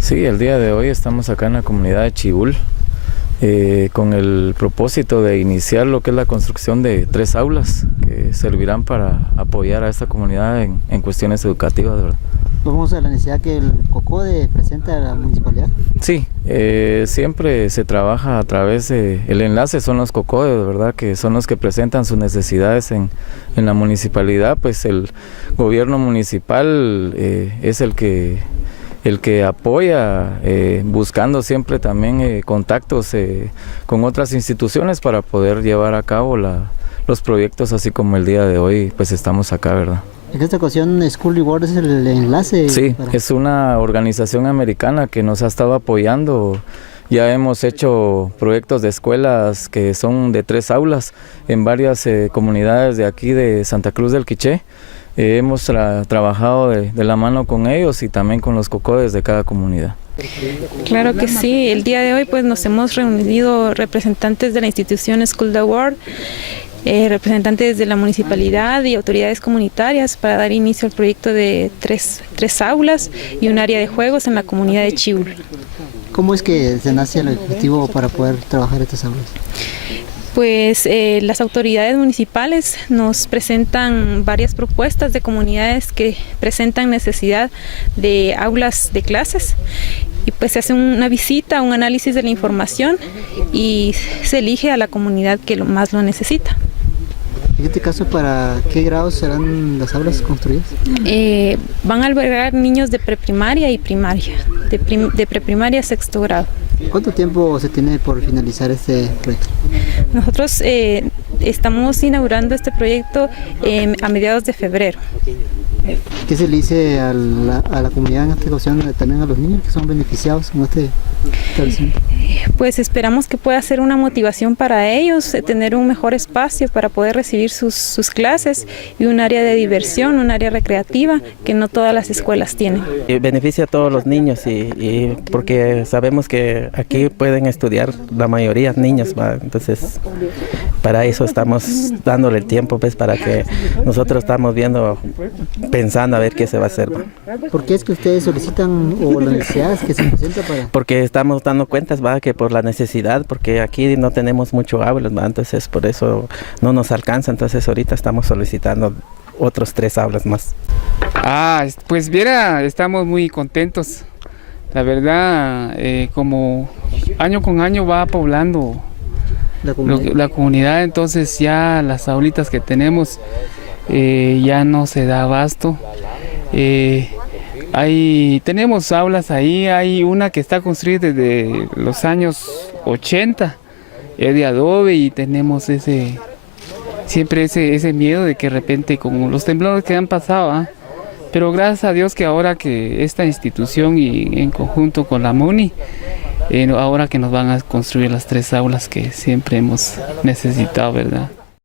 Sí, el día de hoy estamos acá en la comunidad de Chibul con el propósito de iniciar lo que es la construcción de 3 aulas que servirán para apoyar a esta comunidad en cuestiones educativas, ¿verdad? Vamos a la necesidad que el COCODE presenta a la municipalidad. Sí, siempre se trabaja a través de, el enlace son los COCODE, ¿verdad? Que son los que presentan sus necesidades en la municipalidad, pues el gobierno municipal es el que apoya, buscando siempre también contactos con otras instituciones para poder llevar a cabo los proyectos, así como el día de hoy, pues estamos acá, ¿verdad? En esta ocasión School Reward es el enlace. Sí, es una organización americana que nos ha estado apoyando. Ya hemos hecho proyectos de escuelas que son de 3 aulas en varias comunidades de aquí de Santa Cruz del Quiché. Hemos trabajado de la mano con ellos y también con los COCODES de cada comunidad. Claro que sí, el día de hoy pues nos hemos reunido representantes de la institución School Reward, representantes de la municipalidad y autoridades comunitarias para dar inicio al proyecto de tres aulas y un área de juegos en la comunidad de Chibul. ¿Cómo es que se nace el objetivo para poder trabajar estas aulas? Pues las autoridades municipales nos presentan varias propuestas de comunidades que presentan necesidad de aulas de clases y pues se hace una visita, un análisis de la información y se elige a la comunidad que más lo necesita. En este caso, ¿para qué grados serán las aulas construidas? Van a albergar niños de preprimaria y primaria, de preprimaria a 6º grado. ¿Cuánto tiempo se tiene por finalizar este proyecto? Nosotros estamos inaugurando este proyecto a mediados de febrero. ¿Qué se le dice a la comunidad en esta ocasión, también a los niños que son beneficiados con este establecimiento? Pues esperamos que pueda ser una motivación para ellos, tener un mejor espacio para poder recibir sus clases y un área de diversión, un área recreativa que no todas las escuelas tienen. Beneficia a todos los niños y porque sabemos que aquí pueden estudiar la mayoría niños, ¿va? Entonces para eso estamos dándole el tiempo, pues, para que nosotros estamos pensando a ver qué se va a hacer, ¿va? ¿Por qué es que ustedes solicitan o las necesidades que se presentan para...? Porque estamos dando cuentas, ¿va? Que por la necesidad, porque aquí no tenemos mucho aulas, ¿va? Entonces por eso no nos alcanza, entonces ahorita estamos solicitando otros 3 aulas más. Pues viera, estamos muy contentos. La verdad, como año con año va poblando la comunidad, entonces ya las aulitas que tenemos ya no se da abasto. Tenemos aulas ahí, hay una que está construida desde los años 80, es de adobe y tenemos siempre ese miedo de que de repente con los temblores que han pasado, pero gracias a Dios que ahora que esta institución y en conjunto con la MUNI, ahora que nos van a construir las 3 aulas que siempre hemos necesitado, ¿verdad?